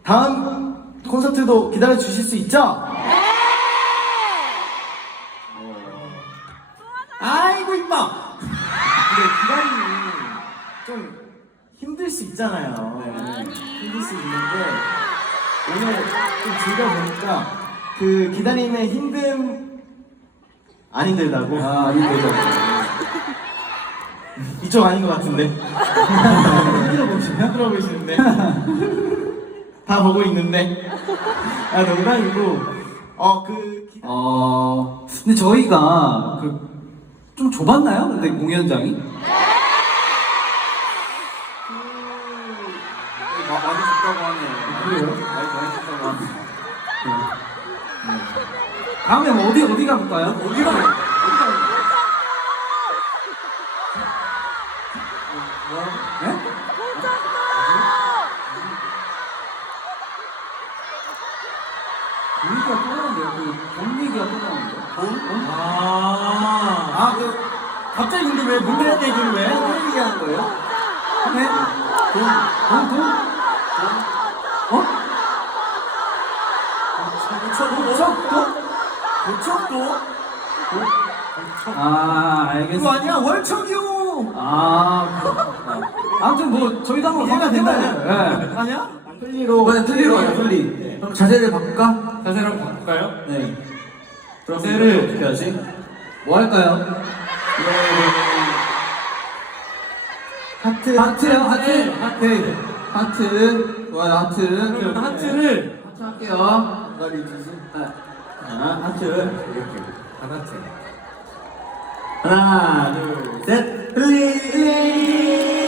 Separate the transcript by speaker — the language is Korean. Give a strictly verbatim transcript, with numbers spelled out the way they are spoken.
Speaker 1: 다음 콘서트도 기다려 주실 수 있죠?
Speaker 2: 네!
Speaker 1: 어. 아이고 이뻐. 근데 기다림이 좀 힘들 수 있잖아요. 힘들 수 있는데 오늘 좀 즐겨보니까 그 기다림의 힘듦 안 힘들다고?
Speaker 3: 아, 힘들죠.
Speaker 1: 이쪽 아닌 것 같은데. 힘들어 보시나요? 힘들어 보시는데. 다 보고 있는데. 아, 농담이고. 어, 그. 기다...
Speaker 3: 어, 근데 저희가 그 좀 좁았나요? 근데 공연장이?
Speaker 1: 그... 마- 많이 좁다고 하네요.
Speaker 3: 그래요?
Speaker 1: 많이 많이 좁다고 하네요.
Speaker 3: 다음에 뭐 어디 어디 가볼까요?
Speaker 1: 어디가? 어디가?
Speaker 3: 네? 분위기가 또 나는데요? 그 분위기가 또 나는데요?
Speaker 1: 본? 아, 아, 그, 갑자기 근데 왜 문제 얘기를 왜? 왜 얘기하는 거예요?
Speaker 3: 네?
Speaker 1: 돈,
Speaker 3: 돈? 돈? 어?
Speaker 1: 고척도? 고척도? 고척도?
Speaker 3: 아,
Speaker 1: 그거
Speaker 3: 알겠어.
Speaker 1: 아니야? 월척이요!
Speaker 3: 아, 그렇구나. 아무튼 뭐 저희도 한번
Speaker 1: 이해가
Speaker 3: 가면
Speaker 1: 되나요?
Speaker 3: 되나요? 네.
Speaker 1: 아니야? 틀리로.
Speaker 3: 이번엔 틀리로 가요, 틀리. 그럼 자세를 바꿀까?
Speaker 2: 자세를 한번 바꿀까요?
Speaker 3: 네.
Speaker 1: 자세를 어떻게 하지?
Speaker 3: 뭐 할까요?
Speaker 1: 하트.
Speaker 3: 하트요, 하트. 하트. 하트. 좋아요, 하트.
Speaker 2: 그럼 하트를
Speaker 3: 하트 할게요.
Speaker 1: 머리 주지?
Speaker 3: 네.
Speaker 1: 자, 하트. 이렇게. 하트. 하나, 둘, 셋. 흘리! 흘리!